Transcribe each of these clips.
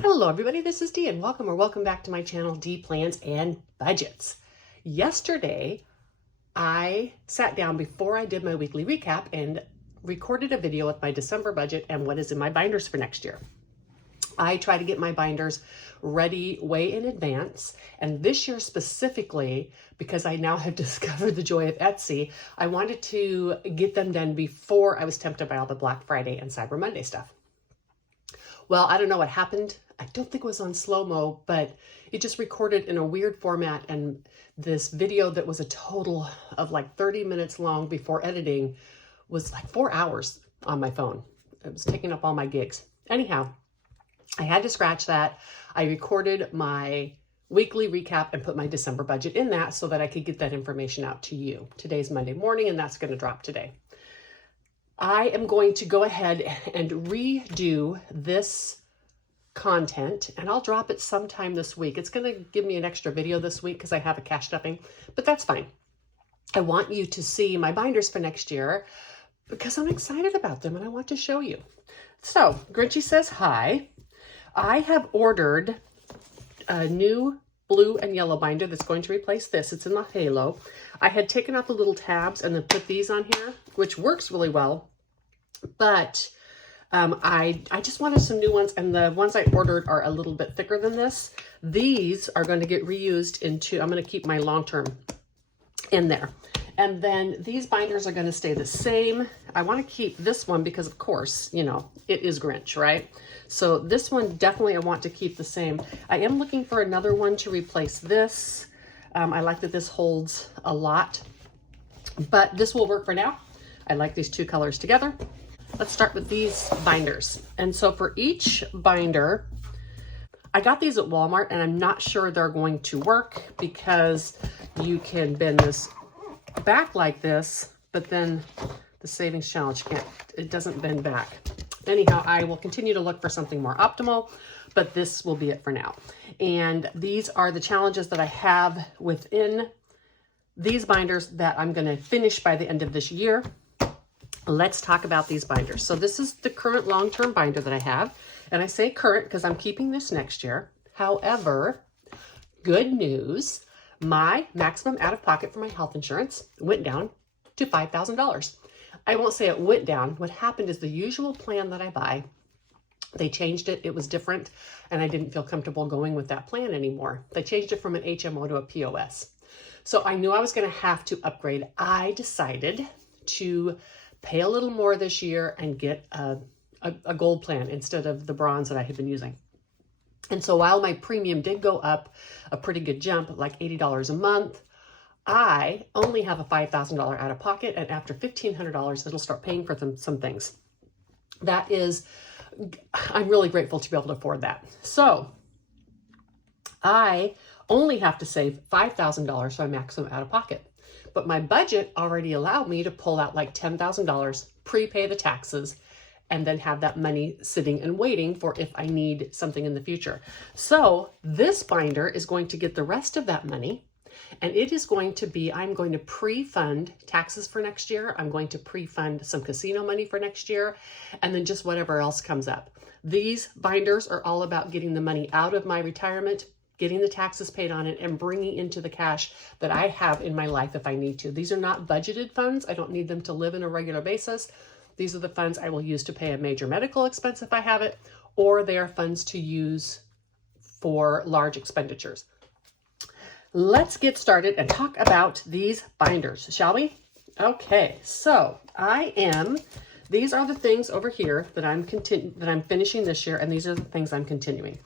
Hello everybody, this is Dee and welcome back to my channel, Dee Plans and Budgets. Yesterday, I sat down before I did my weekly recap and recorded a video with my December budget and what is in my binders for next year. I try to get my binders ready way in advance, and this year specifically, because I now have discovered the joy of Etsy, I wanted to get them done before I was tempted by all the Black Friday and Cyber Monday stuff. Well, I don't know what happened. I don't think it was on slow-mo, but it just recorded in a weird format, and this video that was a total of like 30 minutes long before editing was like 4 hours on my phone. It was taking up all my gigs. Anyhow, I had to scratch that. I recorded my weekly recap and put my December budget in that so that I could get that information out to you. Today's Monday morning, and that's going to drop today. I am going to go ahead and redo this content, and I'll drop it sometime this week. It's going to give me an extra video this week because I have a cash stuffing, but that's fine. I want you to see my binders for next year because I'm excited about them and I want to show you. So, Grinchy says hi. I have ordered a new blue and yellow binder that's going to replace this. It's in the Halo. I had taken out the little tabs and then put these on here, which works really well, but I just wanted some new ones, and the ones I ordered are a little bit thicker than this. These are going to get reused into, I'm going to keep my long-term in there. And then these binders are going to stay the same. I want to keep this one because, of course, you know, it is Grinch, right? So this one definitely I want to keep the same. I am looking for another one to replace this. I like that this holds a lot, but this will work for now. I like these two colors together. Let's start with these binders. And so for each binder, I got these at Walmart, and I'm not sure they're going to work because you can bend this back like this, but then the Savings Challenge it doesn't bend back. Anyhow, I will continue to look for something more optimal, but this will be it for now. And these are the challenges that I have within these binders that I'm going to finish by the end of this year. Let's talk about these binders. So this is the current long-term binder that I have. And I say current because I'm keeping this next year. However, good news, my maximum out-of-pocket for my health insurance went down to $5,000. I won't say it went down. What happened is the usual plan that I buy, they changed it. It was different, and I didn't feel comfortable going with that plan anymore. They changed it from an HMO to a POS. So I knew I was going to have to upgrade. I decided to pay a little more this year and get a gold plan instead of the bronze that I had been using. And so while my premium did go up a pretty good jump, like $80 a month, I only have a $5,000 out of pocket, and after $1,500, it'll start paying for some things. That is, I'm really grateful to be able to afford that. So I only have to save $5,000 for my maximum out of pocket. But my budget already allowed me to pull out like $10,000, prepay the taxes, and then have that money sitting and waiting for if I need something in the future. So this binder is going to get the rest of that money, and it is going to be, I'm going to pre-fund taxes for next year. I'm going to pre-fund some casino money for next year, and then just whatever else comes up. These binders are all about getting the money out of my retirement, getting the taxes paid on it, and bringing into the cash that I have in my life if I need to. These are not budgeted funds. I don't need them to live on a regular basis. These are the funds I will use to pay a major medical expense if I have it, or they are funds to use for large expenditures. Let's get started and talk about these binders, shall we? Okay, so these are the things over here that I'm finishing this year, and these are the things I'm continuing.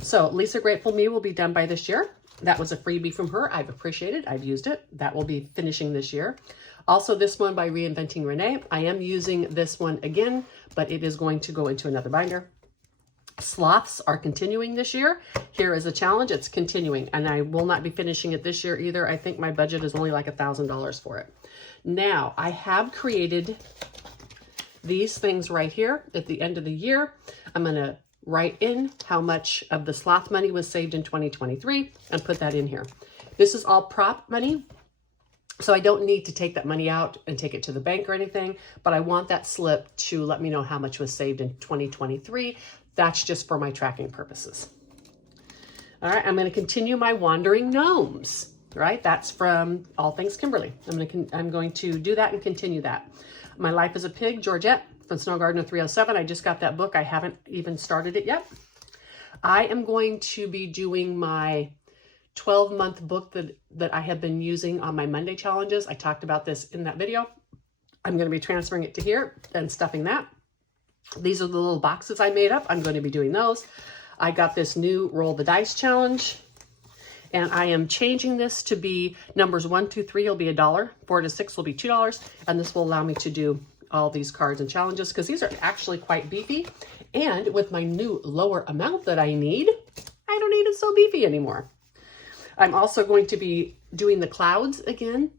So Lisa Grateful Me will be done by this year. That was a freebie from her. I've appreciated, I've used it. That will be finishing this year. Also this one by Reinventing Renee. I am using this one again, but it is going to go into another binder. Sloths are continuing this year. Here is a challenge, it's continuing, and I will not be finishing it this year either. I think my budget is only like $1,000 for it. Now, I have created these things right here at the end of the year. I'm going to write in how much of the sloth money was saved in 2023 and put that in here. This is all prop money. So I don't need to take that money out and take it to the bank or anything, but I want that slip to let me know how much was saved in 2023. That's just for my tracking purposes. All right, I'm going to continue my Wandering Gnomes, right? That's from All Things Kimberly. I'm going to do that and continue that. My Life as a Pig, Georgette from Snow Gardener 307. I just got that book. I haven't even started it yet. I am going to be doing my 12-month book that I have been using on my Monday challenges. I talked about this in that video. I'm going to be transferring it to here and stuffing that. These are the little boxes I made up. I'm going to be doing those. I got this new Roll the Dice challenge, and I am changing this to be numbers 1, 2, 3 will be $1, 4 to 6 will be $2, and this will allow me to do all these cards and challenges because these are actually quite beefy. And with my new lower amount that I need, I don't need it so beefy anymore. I'm also going to be doing the clouds again,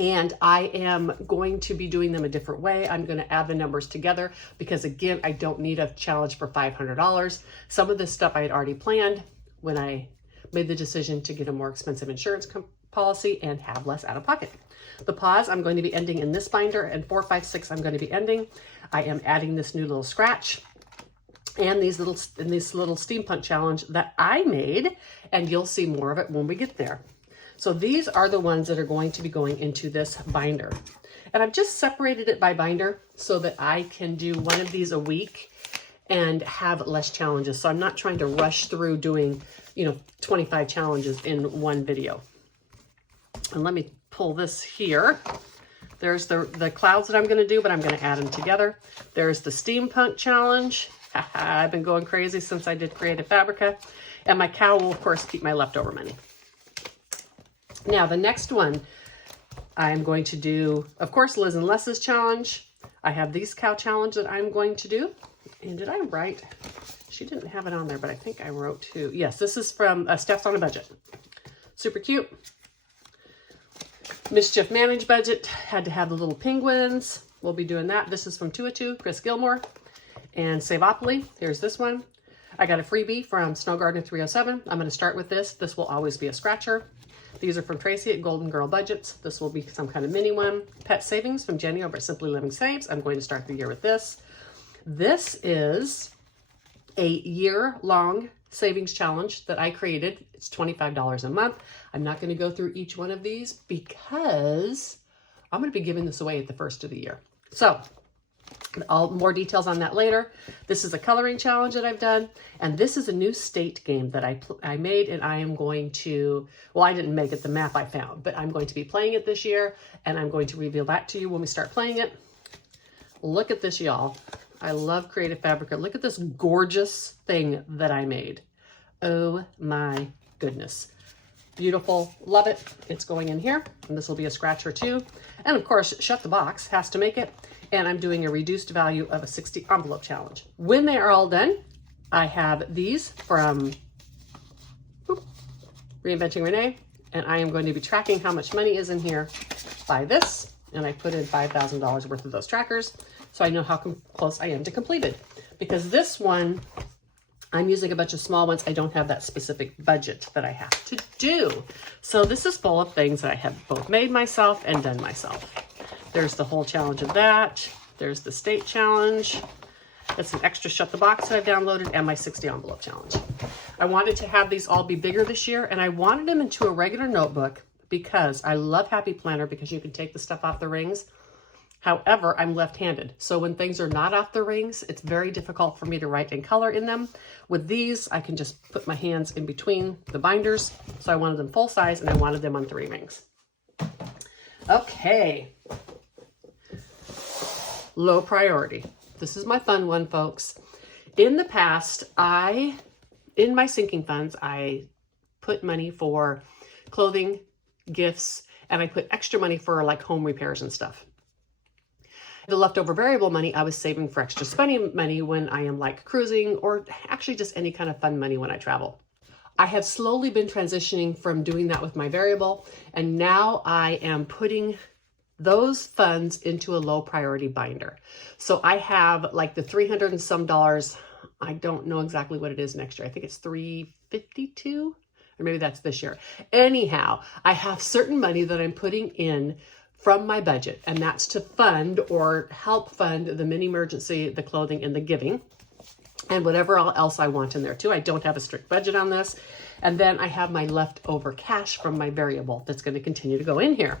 and I am going to be doing them a different way. I'm going to add the numbers together because, again, I don't need a challenge for $500. Some of this stuff I had already planned when I made the decision to get a more expensive insurance policy and have less out of pocket. The pause I'm going to be ending in this binder, and 4, 5, 6 I'm going to be ending. I am adding this new little scratch and this little steampunk challenge that I made, and you'll see more of it when we get there. So these are the ones that are going to be going into this binder. And I've just separated it by binder so that I can do one of these a week and have less challenges. So I'm not trying to rush through doing, 25 challenges in one video. And let me pull this here. There's the clouds that I'm going to do, but I'm going to add them together. There's the steampunk challenge. I've been going crazy since I did Creative Fabrica. And my cow will, of course, keep my leftover money. Now, the next one I'm going to do, of course, Liz and Les's challenge. I have these cow challenge that I'm going to do. And did I write? She didn't have it on there, but I think I wrote too. Yes, this is from Steph's on a Budget. Super cute. Mischief Managed Budget. Had to have the little penguins. We'll be doing that. This is from 202, Chris Gilmore. And Savopoly. Here's this one. I got a freebie from Snow Gardener 307. I'm going to start with this. This will always be a scratcher. These are from Tracy at Golden Girl Budgets. This will be some kind of mini one. Pet Savings from Jenny over at Simply Living Saves. I'm going to start the year with this. This is a year-long savings challenge that I created. It's $25 a month. I'm not going to go through each one of these because I'm going to be giving this away at the first of the year. So more details on that later. This is a coloring challenge that I've done, and this is a new state game that I made, and I am going to, well, I didn't make it, the map I found, but I'm going to be playing it this year, and I'm going to reveal that to you when we start playing it. Look at this, y'all. I love Creative Fabrica. Look at this gorgeous thing that I made. Oh my goodness. Beautiful. Love it. It's going in here, and this will be a scratcher too. And of course, Shut the Box has to make it. And I'm doing a reduced value of a 60 envelope challenge. When they are all done, I have these from Reinventing Renee, and I am going to be tracking how much money is in here by this, and I put in $5,000 worth of those trackers, so I know how close I am to completed. Because this one, I'm using a bunch of small ones. I don't have that specific budget that I have to do. So this is full of things that I have both made myself and done myself. There's the whole challenge of that. There's the state challenge. That's an extra Shut the Box that I've downloaded, and my 60 envelope challenge. I wanted to have these all be bigger this year, and I wanted them into a regular notebook because I love Happy Planner because you can take the stuff off the rings. However, I'm left-handed. So when things are not off the rings, it's very difficult for me to write in color in them. With these, I can just put my hands in between the binders. So I wanted them full size, and I wanted them on 3 rings. Okay. Low priority. This is my fun one, folks. In the past, in my sinking funds, I put money for clothing, gifts, and I put extra money for like home repairs and stuff. The leftover variable money I was saving for extra spending money when I am like cruising, or actually just any kind of fun money when I travel. I have slowly been transitioning from doing that with my variable, and now I am putting those funds into a low priority binder. So I have like the $300 and some. I don't know exactly what it is next year. I think it's $352, or maybe that's this year. Anyhow, I have certain money that I'm putting in from my budget, and that's to fund or help fund the mini emergency, the clothing, and the giving. and whatever else I want in there too. I don't have a strict budget on this. And then I have my leftover cash from my variable that's going to continue to go in here.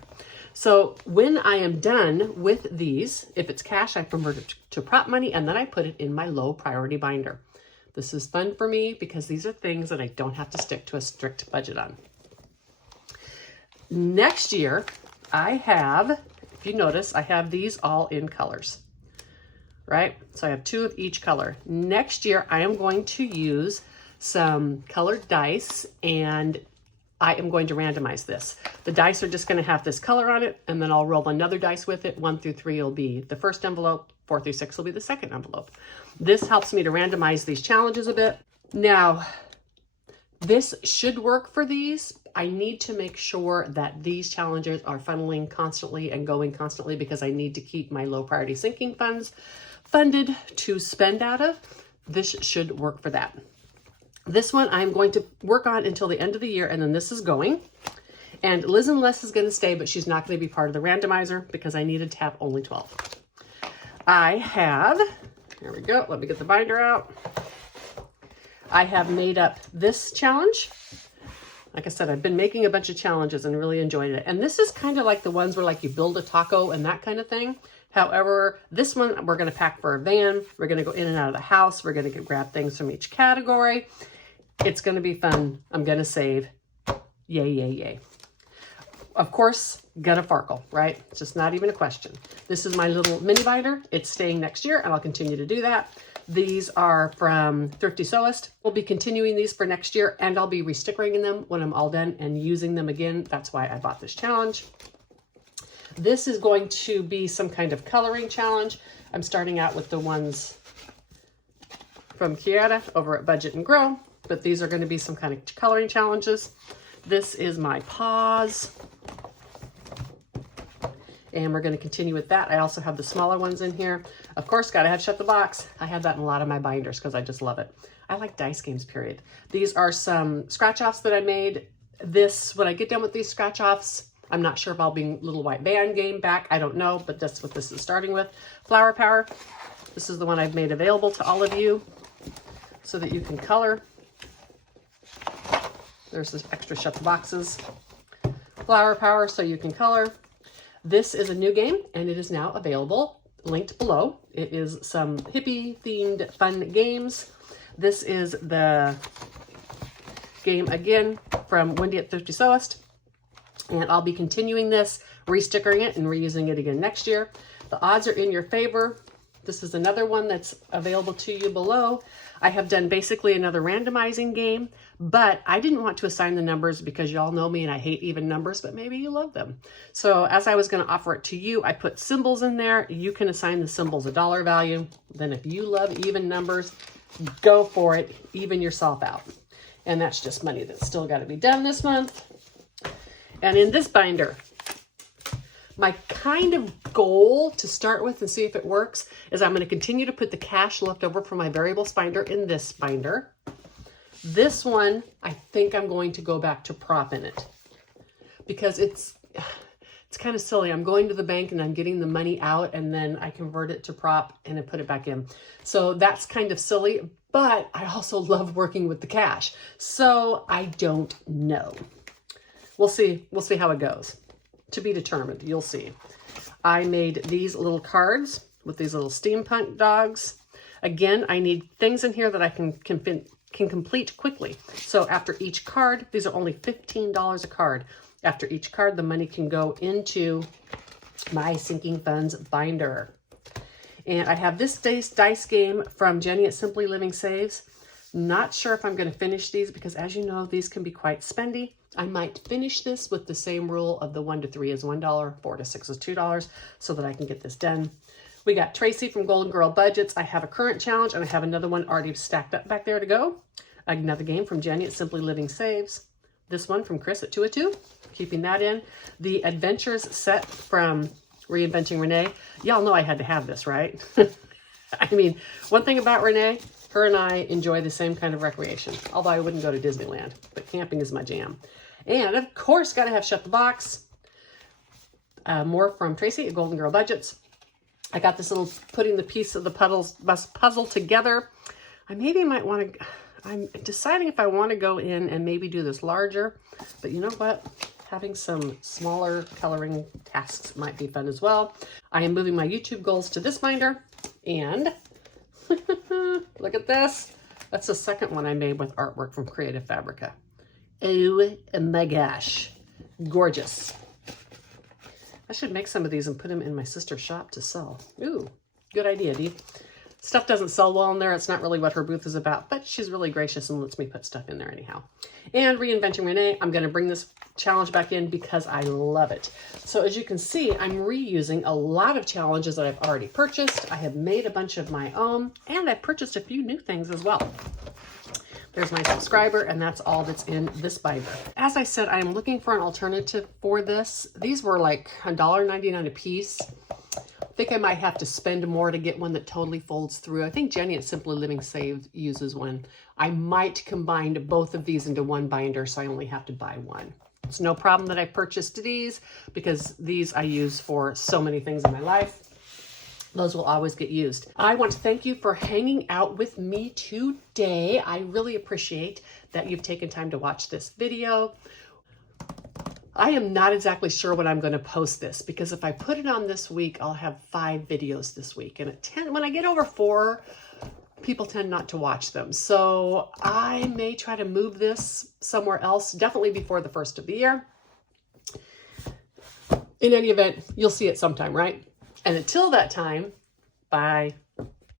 So when I am done with these, if it's cash, I convert it to prop money, and then I put it in my low priority binder. This is fun for me because these are things that I don't have to stick to a strict budget on. Next year, I have, if you notice, I have these all in colors, right? So I have 2 of each color. Next year, I am going to use some colored dice, and I am going to randomize this. The dice are just going to have this color on it, and then I'll roll another dice with it. 1 through 3 will be the first envelope, 4 through 6 will be the second envelope. This helps me to randomize these challenges a bit. Now, this should work for these. I need to make sure that these challenges are funneling constantly and going constantly because I need to keep my low priority sinking funds funded to spend out of. This should work for that. This one I'm going to work on until the end of the year, and then this is going. And Liz and Les is going to stay, but she's not going to be part of the randomizer because I needed to have only 12. I have, here we go, let me get the binder out. I have made up this challenge. Like I said, I've been making a bunch of challenges and really enjoyed it. And this is kind of like the ones where like you build a taco and that kind of thing. However, this one we're going to pack for a van. We're going to go in and out of the house. We're going to grab things from each category. It's going to be fun. I'm going to save. Yay, yay, yay. Of course, gonna farkle, right? It's just not even a question. This is my little mini binder. It's staying next year, and I'll continue to do that. These are from Thrifty Sewist. We'll be continuing these for next year, and I'll be restickering them when I'm all done and using them again. That's why I bought this challenge. This is going to be some kind of coloring challenge. I'm starting out with the ones from Kiara over at Budget and Grow, but these are going to be some kind of coloring challenges. This is my paws, and we're going to continue with that. I also have the smaller ones in here. Of course, gotta have Shut the Box. I have that in a lot of my binders because I just love it. I like dice games, period. These are some scratch-offs that I made. When I get done with these scratch-offs, I'm not sure if I'll bring Little White Band game back. I don't know, but that's what this is starting with. Flower Power. This is the one I've made available to all of you so that you can color. There's this extra Shut the Boxes. Flower Power so you can color. This is a new game, and it is now available, linked below. It is some hippie-themed fun games. This is the game, again, from Wendy at Thrifty Sewist. And I'll be continuing this, restickering it, and reusing it again next year. The odds are in your favor. This is another one that's available to you below. I have done basically another randomizing game, but I didn't want to assign the numbers because y'all know me and I hate even numbers, but maybe you love them. So as I was going to offer it to you, I put symbols in there. You can assign the symbols a dollar value. Then if you love even numbers, go for it, even yourself out. And that's just money that's still got to be done this month. And in this binder, my kind of goal to start with and see if it works is I'm going to continue to put the cash left over from my variables binder in this binder. This one, I think I'm going to go back to prop in it because it's kind of silly. I'm going to the bank and I'm getting the money out and then I convert it to prop and I put it back in. So that's kind of silly, but I also love working with the cash. So I don't know. We'll see how it goes. To be determined, you'll see. I made these little cards with these little steampunk dogs. Again, I need things in here that I can complete quickly. So after each card, these are only $15 a card. After each card, the money can go into my sinking funds binder. And I have this dice game from Jenny at Simply Living Saves. Not sure if I'm going to finish these because, as you know, these can be quite spendy. I might finish this with the same rule of the 1 to 3 is $1, 4 to 6 is $2, so that I can get this done. We got Tracy from Golden Girl Budgets. I have a current challenge, and I have another one already stacked up back there to go. Another game from Jenny at Simply Living Saves. This one from Chris at 202, keeping that in. The Adventures set from Reinventing Renee. Y'all know I had to have this, right? I mean, one thing about Renee, her and I enjoy the same kind of recreation, although I wouldn't go to Disneyland, but camping is my jam. And of course, got to have Shut the Box. More from Tracy at Golden Girl Budgets. I got this little putting the piece of the puzzle together. I maybe might want to, I'm deciding if I want to go in and maybe do this larger, but you know what? Having some smaller coloring tasks might be fun as well. I am moving my YouTube goals to this binder, and look at this. That's the second one I made with artwork from Creative Fabrica. Oh my gosh, gorgeous. I should make some of these and put them in my sister's shop to sell. Ooh, good idea, Dee. Stuff doesn't sell well in there. It's not really what her booth is about, but she's really gracious and lets me put stuff in there anyhow. And Reinventing Renee, I'm going to bring this challenge back in because I love it. So as you can see, I'm reusing a lot of challenges that I've already purchased. I have made a bunch of my own, and I've purchased a few new things as well. There's my subscriber, and that's all that's in this binder. As I said, I'm looking for an alternative for this. These were like $1.99 a piece. I think I might have to spend more to get one that totally folds through. I think Jenny at Simply Living Saved uses one. I might combine both of these into one binder, so I only have to buy one. It's no problem that I purchased these, because these I use for so many things in my life. Those will always get used. I want to thank you for hanging out with me today. I really appreciate that you've taken time to watch this video. I am not exactly sure when I'm going to post this, because if I put it on this week, I'll have 5 videos this week. And when I get over 4, people tend not to watch them. So I may try to move this somewhere else, definitely before the first of the year. In any event, you'll see it sometime, right? And until that time, bye.